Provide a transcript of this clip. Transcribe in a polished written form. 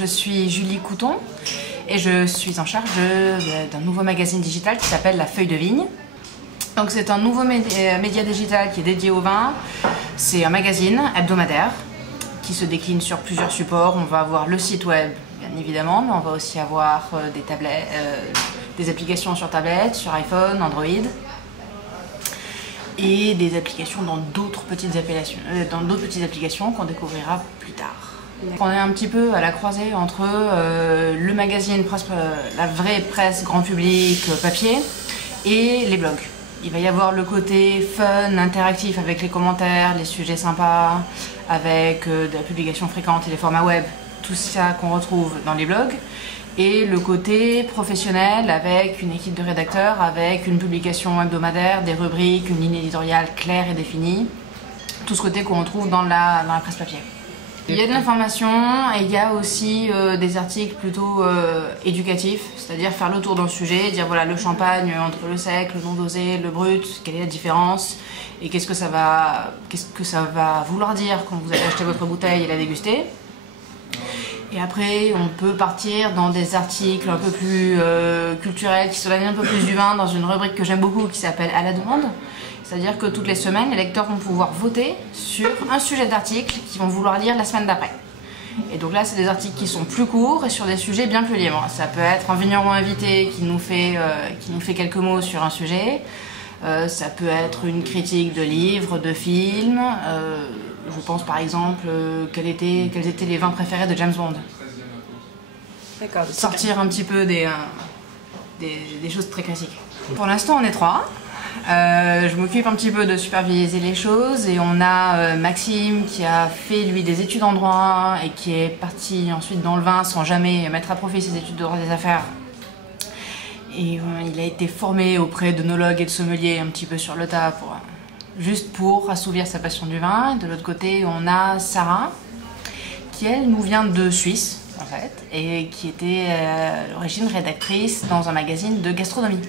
je suis Julie Couton et je suis en charge d'un nouveau magazine digital qui s'appelle La Feuille de Vigne. Donc c'est un nouveau média digital qui est dédié au vin. C'est un magazine hebdomadaire qui se décline sur plusieurs supports. On va avoir le site web, bien évidemment, mais on va aussi avoir des applications sur tablette, sur iPhone, Android, et des applications dans d'autres petites applications qu'on découvrira plus tard. On est un petit peu à la croisée entre le magazine, la vraie presse grand public, papier, et les blogs. Il va y avoir le côté fun, interactif avec les commentaires, les sujets sympas, avec de la publication fréquente et les formats web, tout ça qu'on retrouve dans les blogs. Et le côté professionnel avec une équipe de rédacteurs, avec une publication hebdomadaire, des rubriques, une ligne éditoriale claire et définie. Tout ce côté qu'on retrouve dans la presse papier. Il y a de l'information et il y a aussi des articles plutôt éducatifs, c'est-à-dire faire le tour d'un sujet, dire voilà le champagne entre le sec, le non dosé, le brut, quelle est la différence et qu'est-ce que ça va vouloir dire quand vous allez acheter votre bouteille et la déguster. Et après, on peut partir dans des articles un peu plus culturels qui s'éloignent un peu plus du vin dans une rubrique que j'aime beaucoup qui s'appelle À la demande. C'est-à-dire que toutes les semaines, les lecteurs vont pouvoir voter sur un sujet d'article qu'ils vont vouloir lire la semaine d'après. Et donc là, c'est des articles qui sont plus courts et sur des sujets bien plus libres. Ça peut être un vigneron invité qui nous fait quelques mots sur un sujet. Ça peut être une critique de livres, de films. Je pense par exemple quels étaient les vins préférés de James Bond. D'accord. Sortir un petit peu des choses très classiques. Pour l'instant, on est 3. Je m'occupe un petit peu de superviser les choses et on a Maxime qui a fait lui des études en droit et qui est parti ensuite dans le vin sans jamais mettre à profit ses études de droit des affaires. Et il a été formé auprès d'œnologues et de sommeliers un petit peu sur le tas juste pour assouvir sa passion du vin. De l'autre côté, on a Sarah qui elle nous vient de Suisse en fait et qui était à l'origine rédactrice dans un magazine de gastronomie.